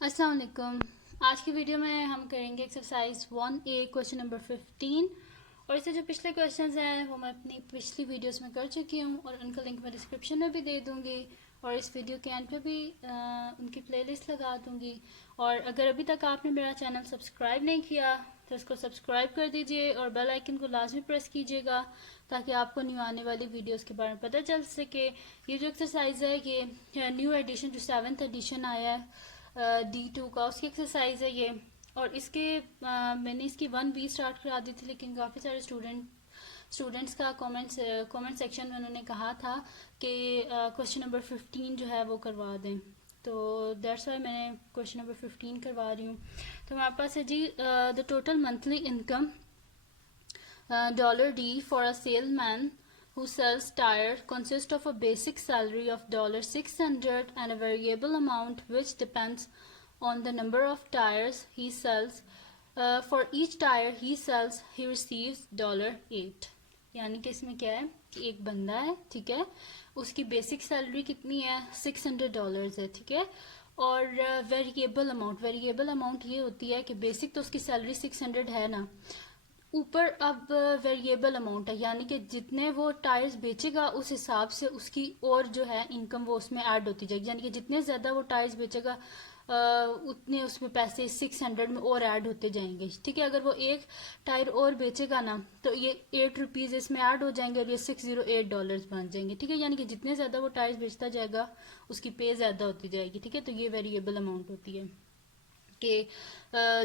अस्सलाम वालेकुम। आज की वीडियो में हम करेंगे एक्सरसाइज 1A क्वेश्चन नंबर 15 और इससे जो पिछले क्वेश्चंस हैं वो मैं अपनी पिछली वीडियोस में कर चुकी हूँ और उनका लिंक मैं डिस्क्रिप्शन में भी दे दूँगी और इस वीडियो के एंड पे भी उनकी प्लेलिस्ट लगा दूँगी। और अगर अभी तक आपने मेरा चैनल सब्सक्राइब नहीं किया तो इसको सब्सक्राइब कर दीजिए और बेल आइकन को लाजमी प्रेस कीजिएगा ताकि आपको न्यू आने वाली वीडियोस के बारे में पता चल सके। ये जो एक्सरसाइज है ये न्यू एडिशन जो 7th एडिशन आया है D2 का, उसकी एक्सरसाइज है ये। और इसके मैंने इसकी 1B स्टार्ट करा दी थी लेकिन काफ़ी सारे स्टूडेंट्स का कमेंट सेक्शन में उन्होंने कहा था कि क्वेश्चन नंबर 15 जो है वो करवा दें, तो दैट्स वाई मैंने क्वेश्चन नंबर 15 करवा रही हूँ। तो हमारे पास है जी the total monthly income $D for a salesman who sells tire consists of a basic salary of $600 and a variable amount which depends on the number of tires he sells. For each tire he sells he receives $8। यानी कि इसमें क्या है कि एक बंदा है, ठीक है, उसकी बेसिक सैलरी कितनी है, $600 है, ठीक है। और वेरिएबल अमाउंट ये होती है कि बेसिक तो उसकी सैलरी 600 है ना, ऊपर अब वेरिएबल अमाउंट है, यानी कि जितने वो टायर्स बेचेगा उस हिसाब से उसकी और जो है इनकम वो उसमें ऐड होती जाएगी। यानी कि जितने ज़्यादा वो टायर्स बेचेगा उतने उसमें पैसे 600 में और ऐड होते जाएंगे, ठीक है। अगर वो एक टायर और बेचेगा ना तो ये ₹8 इसमें ऐड हो जाएंगे और ये $608 बन जाएंगे, ठीक है। यानी कि जितने ज़्यादा वो टायर्स बेचता जाएगा उसकी पे ज़्यादा होती जाएगी, ठीक है। तो ये वेरिएबल अमाउंट होती है कि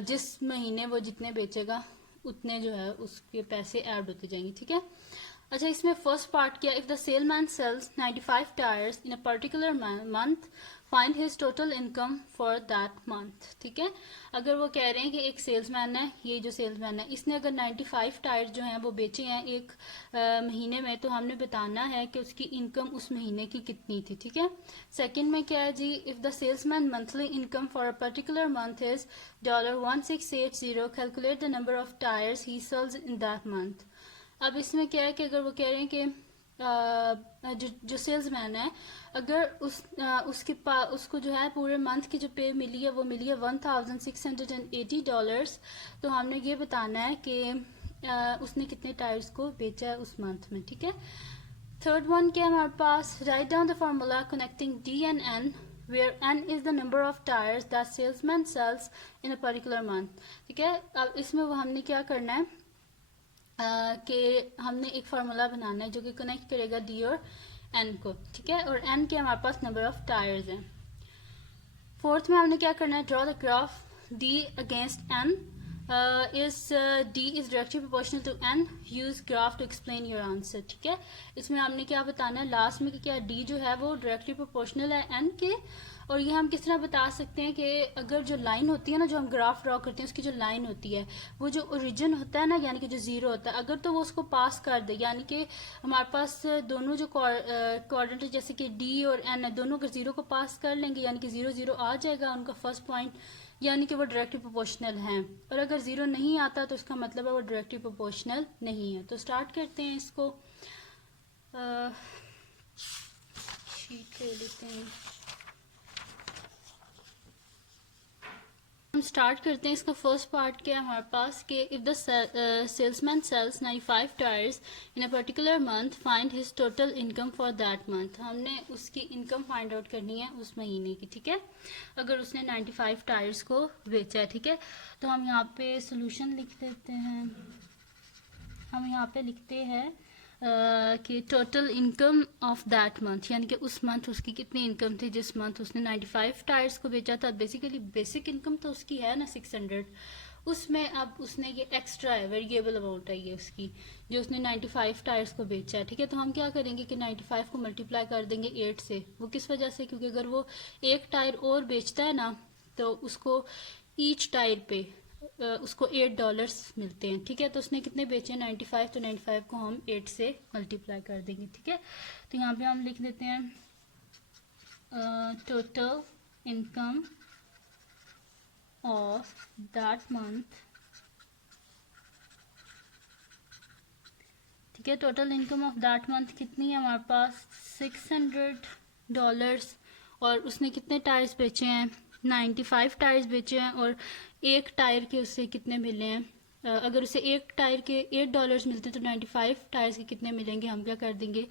जिस महीने वो जितने बेचेगा उतने जो है उसके पैसे ऐड होते जाएंगे, ठीक है। अच्छा, इसमें फर्स्ट पार्ट क्या, if the salesman sells 95 tyres in a particular month find his total income for that month, ठीक है। अगर वो कह रहे हैं कि एक सेल्समैन है, ये जो सेल्समैन है इसने अगर 95 टायर्स जो हैं वो बेचे हैं एक महीने में, तो हमने बताना है कि उसकी इनकम उस महीने की कितनी थी, ठीक है। सेकंड में क्या है जी, if the salesman monthly income for a particular month is $1680, calculate the number of tyres he sells in that month. अब इसमें क्या है कि अगर वो कह रहे हैं कि जो सेल्समैन है अगर उसको जो है पूरे मंथ की जो पे मिली है वो मिली है $1680, तो हमने ये बताना है कि उसने कितने टायर्स को बेचा है उस मंथ में, ठीक है। थर्ड वन क्या है हमारे पास, right down the formula connecting D and N where N is the number of tires that salesman sells in a particular month, ठीक है। अब इसमें वो हमने क्या करना है कि हमने एक फार्मूला बनाना है जो कि कनेक्ट करेगा डी और एन को, ठीक है। और एन के हमारे पास नंबर ऑफ टायर्स हैं। फोर्थ में हमने क्या करना है, draw the graph D against N is D is directly proportional to N, use graph to explain your answer, ठीक है। इसमें हमने क्या बताना है लास्ट में कि क्या डी जो है वो डायरेक्टली प्रोपोर्शनल है एन के। और ये हम किस तरह बता सकते हैं कि अगर जो लाइन होती है ना, जो हम ग्राफ ड्रॉ करते हैं उसकी जो लाइन होती है वो जो ओरिजिन होता है ना, यानी कि जो जीरो होता है, अगर तो वो उसको पास कर दे, यानी कि हमारे पास दोनों जो कोऑर्डिनेट जैसे कि डी और एन है दोनों अगर जीरो को पास कर लेंगे यानी कि 0 0 आ जाएगा उनका फर्स्ट पॉइंट, यानी कि वो डायरेक्टली प्रोपोर्शनल हैं। और अगर जीरो नहीं आता तो इसका मतलब है वो डायरेक्टली प्रोपोर्शनल नहीं है। तो स्टार्ट करते हैं इसको, शीट ले लेते हैं, हम स्टार्ट करते हैं। इसका फर्स्ट पार्ट क्या है हमारे पास कि if the salesman sells 95 tyres in a particular month find his total income for that month. हमने उसकी इनकम फाइंड आउट करनी है उस महीने की, ठीक है, अगर उसने 95 टायर्स को बेचा है, ठीक है। तो हम यहाँ पे सोल्यूशन लिख देते हैं, हम यहाँ पे लिखते हैं कि total income of that month, यानी कि उस मंथ उसकी कितनी इनकम थी जिस मंथ उसने 95 टायर्स को बेचा था। बेसिकली बेसिक इनकम तो उसकी है ना 600, उसमें अब उसने ये एक्स्ट्रा है, वेरिएबल अमाउंट है ये उसकी जो उसने 95 टायर्स को बेचा है, ठीक है। तो हम क्या करेंगे कि 95 को मल्टीप्लाई कर देंगे 8 से। वो किस वजह से, क्योंकि अगर वो एक टायर और बेचता है ना तो उसको ईच टायर पे उसको $8 मिलते हैं, ठीक है। तो उसने कितने बेचे 95, तो 95 को हम 8 से मल्टीप्लाई कर देंगे, ठीक है। तो यहाँ पे हम लिख देते हैं total income of that month, ठीक है। Total income of that month कितनी है हमारे पास $600, और उसने कितने टायर्स बेचे हैं 95 टायर्स बेचे हैं और एक टायर के उससे कितने मिले हैं, अगर उसे एक टायर के $8 मिलते तो 95 टायर्स के कितने मिलेंगे, हम क्या कर देंगे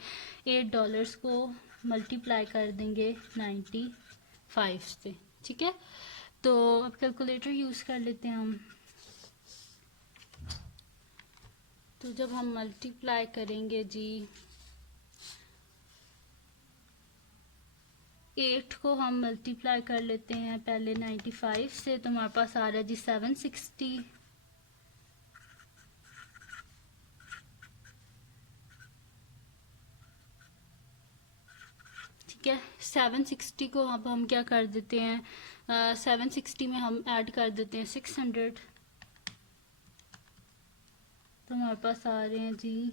$8 को मल्टीप्लाई कर देंगे 95 से, ठीक है। तो अब कैलकुलेटर यूज़ कर लेते हैं हम। तो जब हम मल्टीप्लाई करेंगे जी 8 को हम मल्टीप्लाई कर लेते हैं पहले 95 से, तो हमारे पास आ रहा है जी 760, ठीक है। 760 को अब हम क्या कर देते हैं, 760 में हम ऐड कर देते हैं 600, तो हमारे पास आ रहे हैं जी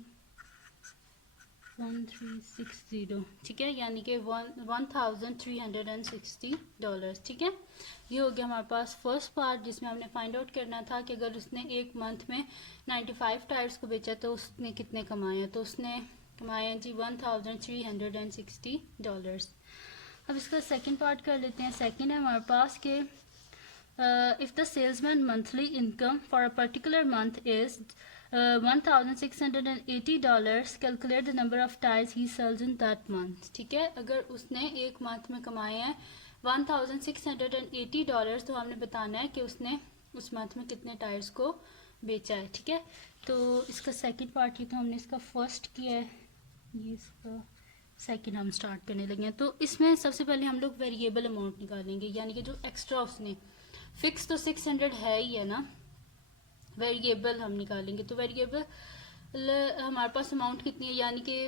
1360, ठीक है, यानी कि $1360, ठीक है। ये हो गया हमारे पास फर्स्ट पार्ट, जिसमें हमने फाइंड आउट करना था कि अगर उसने एक मंथ में 95 टायर्स को बेचा तो उसने कितने कमाए, तो उसने कमाए जी $1360। अब इसका सेकंड पार्ट कर लेते हैं। सेकंड है हमारे पास के if the salesman monthly income for a particular month is $1680, calculate the number of tyres he sells in that month, ठीक है। अगर उसने एक मंथ में कमाए हैं $1680, तो हमने बताना है कि उसने उस मंथ में कितने टायर्स को बेचा है, ठीक है। तो इसका सेकंड पार्ट ही तो हमने इसका फर्स्ट किया है, ये इसका सेकंड हम स्टार्ट करने लगे हैं। तो इसमें सबसे पहले हम लोग वेरिएबल अमाउंट निकालेंगे, यानी कि जो एक्स्ट्रा उसने, फिक्स तो 600 है ही है ना, वेरिएबल हम निकालेंगे। तो वेरिएबल हमारे पास अमाउंट कितनी है, यानी कि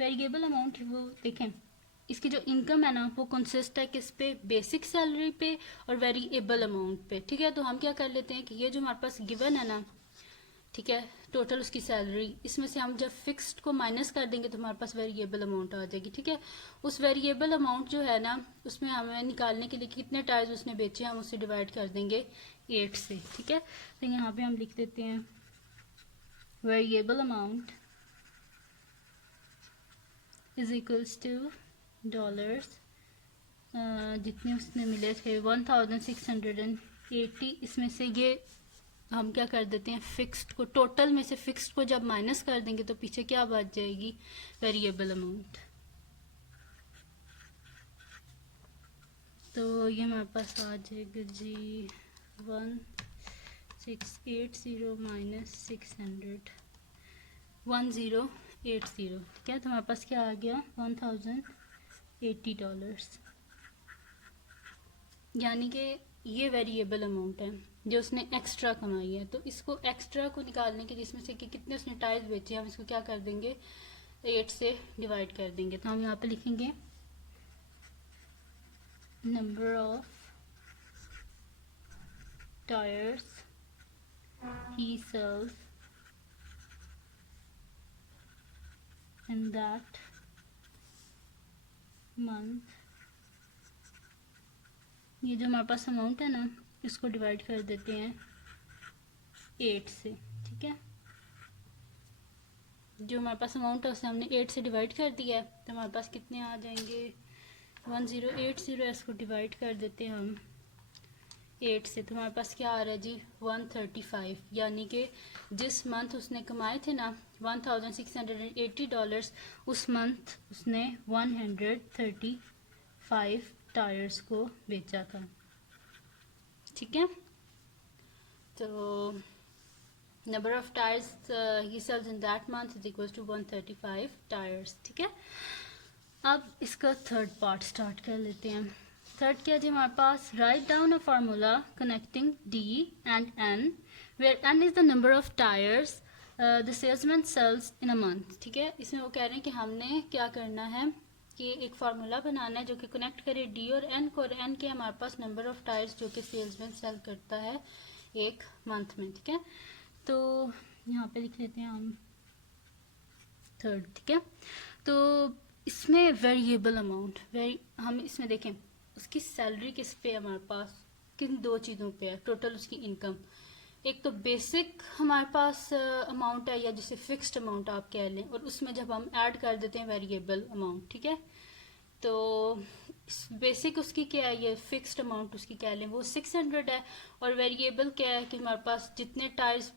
वेरिएबल अमाउंट वो देखें, इसकी जो इनकम है ना वो कंसिस्ट है किस पे, बेसिक सैलरी पे और वेरिएबल अमाउंट पे, ठीक है। तो हम क्या कर लेते हैं कि ये जो हमारे पास गिवन है ना, ठीक है, टोटल उसकी सैलरी, इसमें से हम जब फिक्स्ड को माइनस कर देंगे तो हमारे पास वेरिएबल अमाउंट आ जाएगी, ठीक है। उस वेरिएबल अमाउंट जो है ना, उसमें हमें निकालने के लिए कितने टायर्स उसने बेचे हम उसे डिवाइड कर देंगे 8 से, ठीक है। तो यहाँ पे हम लिख देते हैं variable amount is equals two dollars, जितने उसने मिले थे 1680, इसमें से ये हम क्या कर देते हैं फिक्स्ड को, टोटल में से फिक्स्ड को जब माइनस कर देंगे तो पीछे क्या बच जाएगी, वेरिएबल अमाउंट। तो ये हमारे पास आ जाएगा जी 1680 माइनस 600, 1080, ठीक है। तो हमारे पास क्या आ गया $1080, यानी कि ये वेरिएबल अमाउंट है जो उसने एक्स्ट्रा कमाई है। तो इसको एक्स्ट्रा को निकालने के लिए इसमें से कि कितने उसने टायर्स बेचे हम इसको क्या कर देंगे 8 से डिवाइड कर देंगे। तो हम यहाँ पे लिखेंगे number of tyres he sells in that month, ये जो हमारे पास अमाउंट है ना इसको डिवाइड कर देते हैं 8 से, ठीक है। जो हमारे पास अमाउंट है उसे हमने 8 से डिवाइड कर दिया है, तो हमारे पास कितने आ जाएंगे 1080, इसको डिवाइड कर देते हैं हम 8 से, तो हमारे पास क्या आ रहा है जी 135, यानी कि जिस मंथ उसने कमाए थे ना $1680, उस मंथ उसने 135 टायर्स को बेचा था, ठीक है। तो number of tyres he sells in that month is equal to 135 tyres, ठीक है। अब इसका थर्ड पार्ट स्टार्ट कर लेते हैं। थर्ड क्या जी हमारे पास, right down a formula connecting D and N where N is the number of tyres the salesman sells in a month, ठीक है। इसमें वो कह रहे हैं कि हमने क्या करना है कि एक फार्मूला बनाना है जो कि कनेक्ट करे डी और एन को, और एन के हमारे पास नंबर ऑफ टायर्स जो कि सेल्समैन सेल करता है एक मंथ में, ठीक है। तो यहाँ पे लिख लेते हैं हम थर्ड, ठीक है। तो इसमें वेरिएबल अमाउंट हम इसमें देखें उसकी सैलरी किस पे है हमारे पास, किन दो चीज़ों पे है, टोटल उसकी इनकम, एक तो बेसिक हमारे पास अमाउंट है या जिसे फिक्स्ड अमाउंट आप कह लें, और उसमें जब हम ऐड कर देते हैं वेरिएबल अमाउंट, ठीक है। तो बेसिक उसकी क्या है, ये फिक्स्ड अमाउंट उसकी क्या लें, वो 600 है। और वेरिएबल क्या है कि हमारे पास जितने टायर्स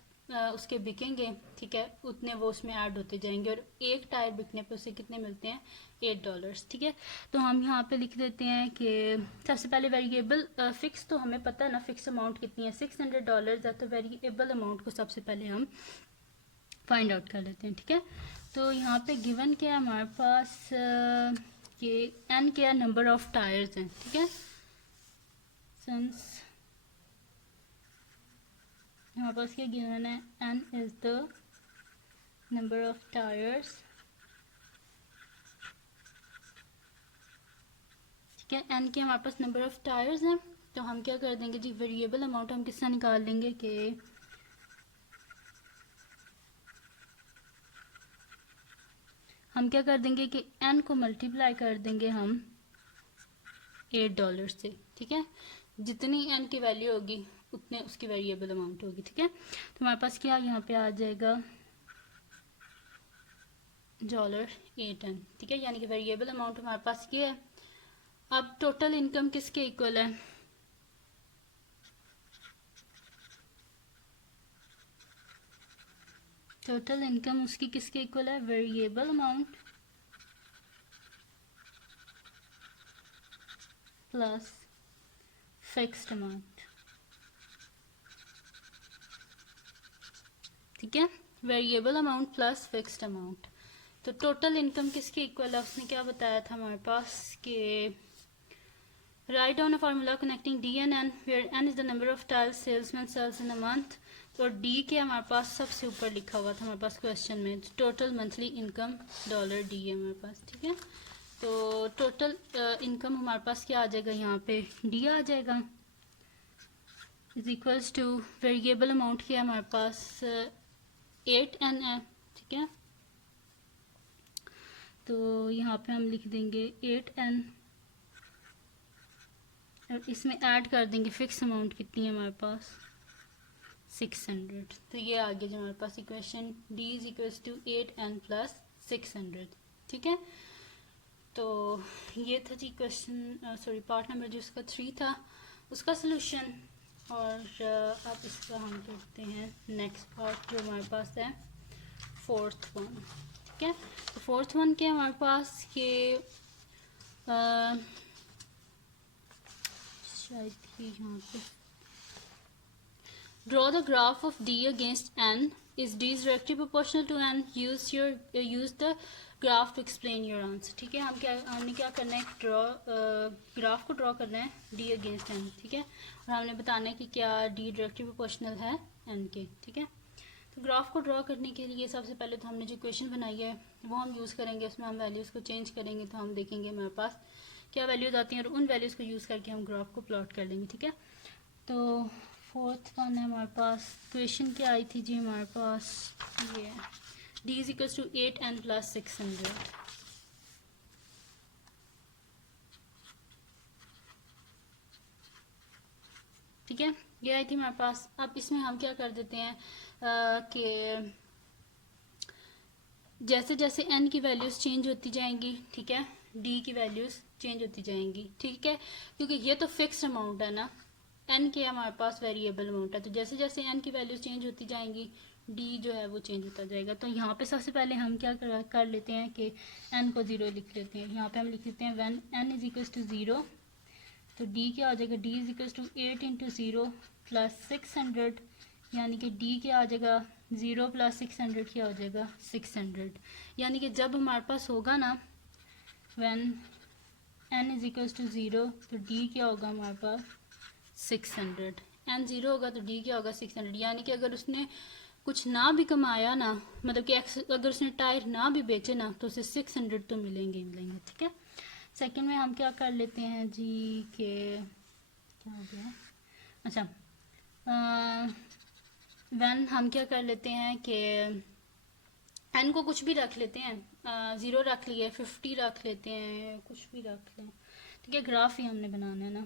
उसके बिकेंगे, ठीक है, उतने वो उसमें ऐड होते जाएंगे, और एक टायर बिकने पे उसे कितने मिलते हैं, $8, ठीक है। तो हम यहाँ पे लिख देते हैं कि सबसे पहले वेरिएबल फिक्स, तो हमें पता है ना फिक्स अमाउंट कितनी है, $600 है, तो वेरिएबल अमाउंट को सबसे पहले हम फाइंड आउट कर लेते हैं, ठीक है। तो यहाँ पे गिवन क्या है हमारे पास कि एन क्या नंबर ऑफ टायर्स हैं, ठीक है। सिंस हमारे पास क्या गिवन है, N is the number of tyres, ठीक है। एन के हमारे पास नंबर ऑफ टायर्स हैं, तो हम क्या कर देंगे जी, वेरिएबल अमाउंट हम किससे निकाल लेंगे कि हम क्या कर देंगे कि एन को मल्टीप्लाई कर देंगे हम $8 से, ठीक है। जितनी एन की वैल्यू होगी उतने उसकी वेरिएबल अमाउंट होगी, ठीक है। तो हमारे पास क्या यहाँ पे आ जाएगा $8n, ठीक है, यानी कि वेरिएबल अमाउंट हमारे पास ये है। अब टोटल इनकम किसके इक्वल है, टोटल इनकम उसकी किसके इक्वल है, variable amount plus fixed amount, ठीक है, variable amount plus fixed amount. तो टोटल इनकम किसके इक्वल है, उसने क्या बताया था हमारे पास कि write down a formula connecting D and N where N is the number of tiles salesman sells in a month, और डी के हमारे पास सबसे ऊपर लिखा हुआ था हमारे पास क्वेश्चन में, टोटल मंथली इनकम $D है हमारे पास, ठीक है। तो टोटल इनकम हमारे पास क्या आ जाएगा, यहाँ पे डी आ जाएगा, is equals two variable amount क्या है हमारे पास 8n है, ठीक है। तो यहाँ पे हम लिख देंगे 8n, और इसमें ऐड कर देंगे फिक्स अमाउंट कितनी है हमारे पास 600। तो ये आ गया जो हमारे पास equation, d is equals to 8n plus 600, ठीक है। तो ये था जी क्वेश्चन, सॉरी पार्ट नंबर जो उसका 3 था उसका सोल्यूशन। और अब इसका हम करते हैं नेक्स्ट पार्ट जो हमारे पास है 4th वन, ठीक है। तो 4th वन के हमारे पास ये शायद ही यहाँ पे draw the graph of d against n, is d is directly proportional to n, use the graph to explain your answer, ठीक है। हमने क्या करना है, ग्राफ को ड्रॉ करना है d अगेंस्ट n, ठीक है, और हमने बताना है कि क्या d डायरेक्टली प्रोपोर्शनल है n के, ठीक है। तो ग्राफ को ड्रॉ करने के लिए सबसे पहले तो हमने जो इक्वेशन बनाई है वो हम यूज़ करेंगे, उसमें हम वैल्यूज़ को चेंज करेंगे, तो हम देखेंगे हमारे पास क्या वैल्यूज़ आती हैं और उन वैल्यूज़ को यूज़ करके हम ग्राफ को प्लॉट कर लेंगे, ठीक है। तो 4th वन है हमारे पास, इक्वेशन क्या आई थी जी हमारे पास, ये d is equals to 8n plus 600, ठीक है, ये आई थी हमारे पास। अब इसमें हम क्या कर देते हैं कि जैसे जैसे n की वैल्यूज़ चेंज होती जाएंगी, ठीक है, d की वैल्यूज़ चेंज होती जाएंगी, ठीक है, क्योंकि ये तो फिक्स्ड अमाउंट है ना, n के हमारे पास वेरिएबल अमाउंट है, तो जैसे जैसे n की वैल्यूज़ चेंज होती जाएंगी d जो है वो चेंज होता जाएगा। तो यहाँ पे सबसे पहले हम क्या कर लेते हैं कि n को 0 लिख लेते हैं, यहाँ पे हम लिख लेते हैं when n is equals to 0, तो d क्या आ जाएगा, d is equals to 8 into 0 plus 600, यानी कि d क्या आ जाएगा 0 प्लस 600 क्या हो जाएगा 600, यानी कि जब हमारे पास होगा ना when n is equals to 0, तो d क्या होगा हमारे पास 600, n 0 होगा तो d क्या होगा 600, यानी कि अगर उसने कुछ ना भी कमाया ना, मतलब कि अगर उसने टायर ना भी बेचे ना, तो उसे 600 तो मिलेंगे ही मिलेंगे, ठीक है। सेकंड में हम क्या कर लेते हैं जी के क्या हो गया, अच्छा व्हेन हम क्या कर लेते हैं कि n को कुछ भी रख लेते हैं, 0 रख लिए, 50 रख लेते हैं, कुछ भी रख लें, ठीक है, ग्राफ ही हमने बनाना है ना।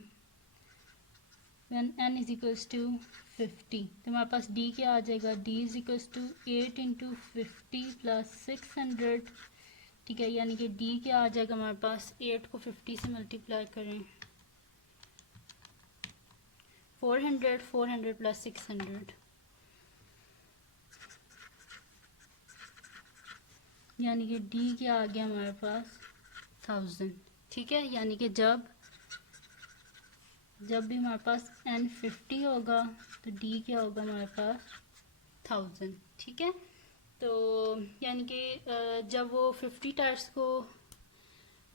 When n is equals to 50, तो हमारे पास d क्या आ जाएगा, d is equals to 8 into 50 plus 600, ठीक है, यानी कि डी क्या आ जाएगा हमारे पास, 8 को 50 से मल्टीप्लाई करें, 400, 400 प्लस 600, यानी कि डी क्या आ गया हमारे पास 1000। ठीक है, यानी कि जब भी हमारे पास n 50 होगा तो डी क्या होगा हमारे पास 1000। ठीक है, तो यानी कि जब वो 50 टायर्स को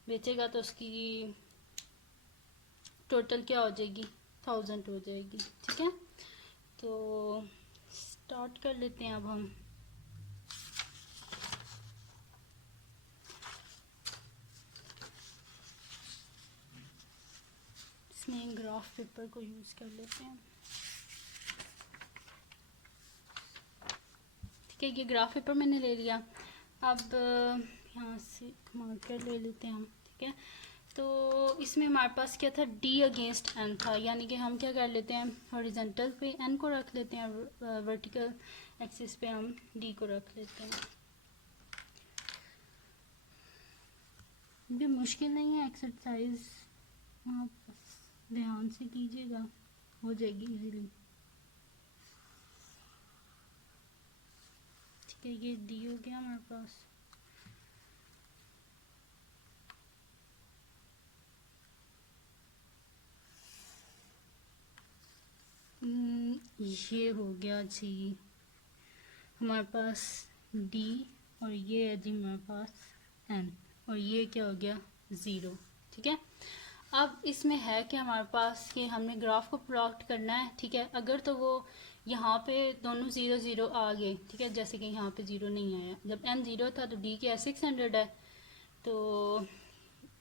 बेचेगा तो उसकी टोटल क्या हो जाएगी, 1000 हो जाएगी। ठीक है, तो स्टार्ट कर लेते हैं अब हम। इसमें ग्राफ पेपर को यूज़ कर लेते हैं। ठीक है, ये ग्राफ पेपर मैंने ले लिया। अब यहाँ से मार्कर ले लेते हैं हम। ठीक है, तो इसमें हमारे पास क्या था, d अगेंस्ट n था, यानी कि हम क्या कर लेते हैं, हॉरिजॉन्टल पे n को रख लेते हैं, वर्टिकल एक्सिस पे हम d को रख लेते हैं। भी मुश्किल नहीं है एक्सरसाइज, आप ध्यान से कीजिएगा, हो जाएगी इजीली। ठीक है, ये d हो गया हमारे पास। ये हो गया जी हमारे पास d, और ये है जी हमारे पास n, और ये क्या हो गया 0। ठीक है, अब इसमें है कि हमारे पास कि हमने ग्राफ को प्लॉट करना है। ठीक है, अगर तो वो यहाँ पे दोनों 0 0 आ गए, ठीक है, जैसे कि यहाँ पे 0 नहीं आया, जब n 0 था तो d क्या है 600 है। तो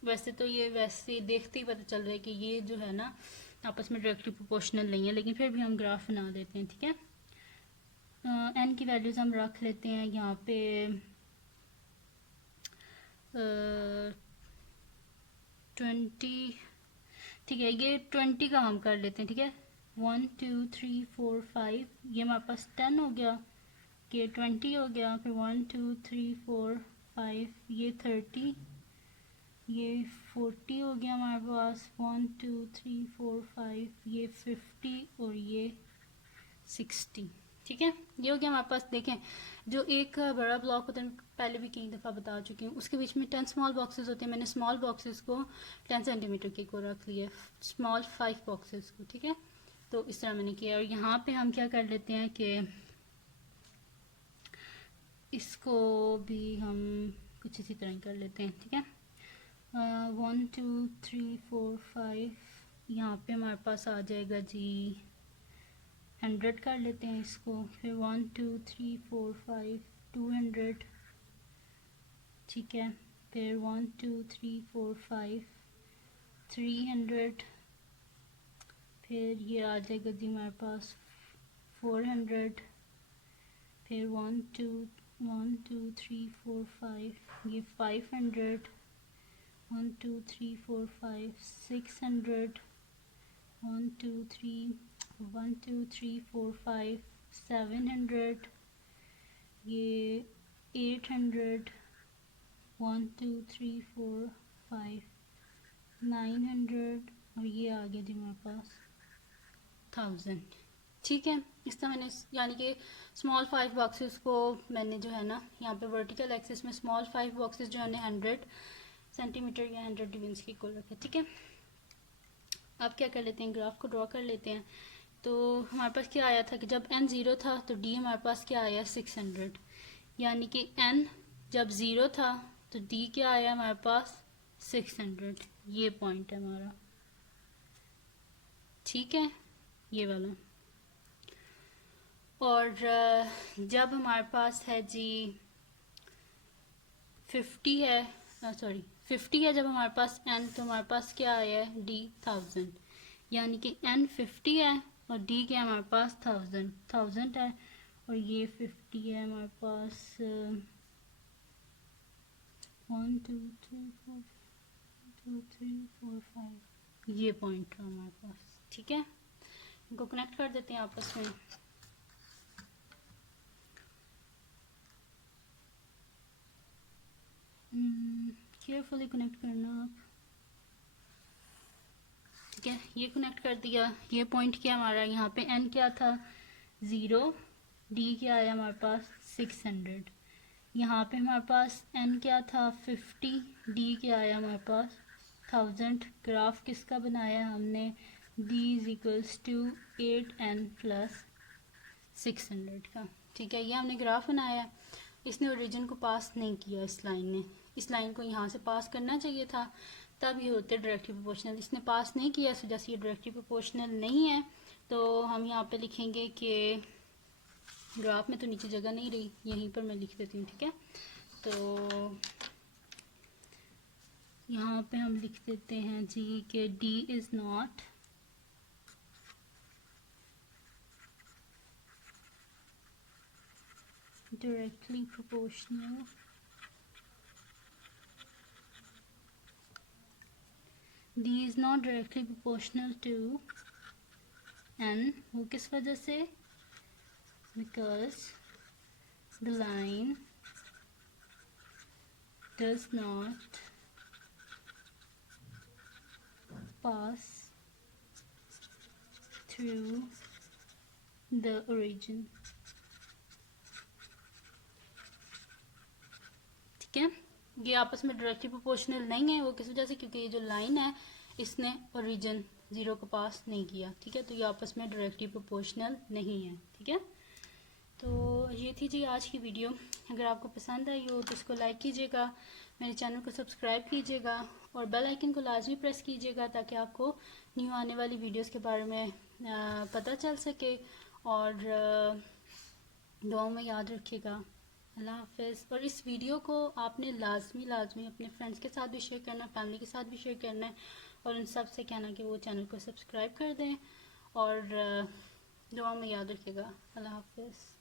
वैसे तो ये वैसे देखते ही पता चल रहा है कि ये जो है ना आपस में डायरेक्टली प्रोपोर्शनल नहीं है, लेकिन फिर भी हम ग्राफ बना देते हैं। ठीक है, n की वैल्यूज हम रख लेते हैं यहाँ पे 20। ठीक है, ये 20 का हम कर लेते हैं। ठीक है, 1 2 3 4 5, ये हमारे पास 10 हो गया, ये 20 हो गया, फिर 1 2 3 4 5, ये 30, ये 40 हो गया हमारे पास, 1 2 3 4 5, ये 50 और ये 60। ठीक है, ये हो गया हमारे पास। देखें, जो एक बड़ा ब्लॉक होता है, पहले भी कई दफ़ा बता चुकी हूँ, उसके बीच में 10 स्मॉल बॉक्सेस होते हैं। मैंने स्मॉल बॉक्सेस को 10 सेंटीमीटर के को रख लिया, स्मॉल 5 बॉक्सेस को। ठीक है, तो इस तरह मैंने किया। और यहाँ पे हम क्या कर लेते हैं कि इसको भी हम कुछ इसी तरह कर लेते हैं। ठीक है, 1 2 3 4 5, यहाँ पे हमारे पास आ जाएगा जी 100 कर लेते हैं इसको, फिर 1 2 3 4 5 200। ठीक है, फिर 1 2 3 4 5 300, फिर ये आ जाएगा जी हमारे पास 400, फिर 1 2 3 4 5, ये 500, 1 2 3 4 5 600, 1 2 3 1 2 3 4 5 700, ये 800, 1 2 3 4 5 900, और ये आ गया जी मेरे पास 1000। ठीक है, इस तरह मैंने यानी कि स्मॉल 5 बॉक्सेस को मैंने जो है ना यहाँ पे वर्टिकल एक्सिस में स्मॉल 5 बॉक्सेस जो है 100 सेंटीमीटर या 100 डिवीजन की कुल रखे। ठीक है, अब क्या कर लेते हैं, ग्राफ को ड्रॉ कर लेते हैं। तो हमारे पास क्या आया था कि जब n 0 था तो d हमारे पास क्या आया 600, यानी कि n जब 0 था तो d क्या आया हमारे पास 600। ये पॉइंट है हमारा। ठीक है, ये वाला। और जब हमारे पास है जी 50 है, सॉरी 50 है जब हमारे पास n, तो हमारे पास क्या आया है d 1000, यानी कि n 50 है और d क्या है हमारे पास 1000 है, और ये 50 है हमारे पास 1 2 3 4 2 3 4 5, ये पॉइंट है हमारे पास। ठीक है, इनको कनेक्ट कर देते हैं आपस में। केयरफुली कनेक्ट करना आप। ठीक है, ये कनेक्ट कर दिया। ये पॉइंट क्या हमारा, यहाँ पे n क्या था 0, d क्या आया हमारे पास 600। यहाँ पे हमारे पास n क्या था 50, d क्या आया हमारे पास 1000। ग्राफ किसका बनाया हमने, d is equals to 8n plus 600 का। ठीक है, ये हमने ग्राफ बनाया। इसने ओरिजिन को पास नहीं किया, इस लाइन ने। इस लाइन को यहाँ से पास करना चाहिए था, तब ये होते डायरेक्टली प्रोपोर्शनल। इसने पास नहीं किया, इस वजह से ये डायरेक्टली प्रोपोर्शनल नहीं है। तो हम यहाँ पे लिखेंगे कि ग्राफ में तो नीचे जगह नहीं रही, यहीं पर मैं लिख देती हूँ। ठीक है, तो यहाँ पे हम लिख देते हैं जी कि d is not directly proportional d is not directly proportional to n। वो किस वजह से, because the line does not pass through the origin। ठीक है, ये आपस में डायरेक्टली प्रोपोर्शनल नहीं है। वो किस वजह से, क्योंकि ये जो लाइन है इसने ओरिजिन 0 को पास नहीं किया। ठीक है, तो ये आपस में डायरेक्टली प्रोपोर्शनल नहीं है। ठीक है, तो ये थी जी आज की वीडियो। अगर आपको पसंद आई हो तो इसको लाइक कीजिएगा, मेरे चैनल को सब्सक्राइब कीजिएगा और बेल आइकन को लाजमी प्रेस कीजिएगा ताकि आपको न्यू आने वाली वीडियोस के बारे में पता चल सके। और दुआओं में याद रखिएगा। अल्लाह हाफिज़। और इस वीडियो को आपने लाजमी अपने फ्रेंड्स के साथ भी शेयर करना, फैमिली के साथ भी शेयर करना है और उन सब से कहना कि वो चैनल को सब्सक्राइब कर दें और दुआ में याद रखिएगा। अल्लाह हाफिज़।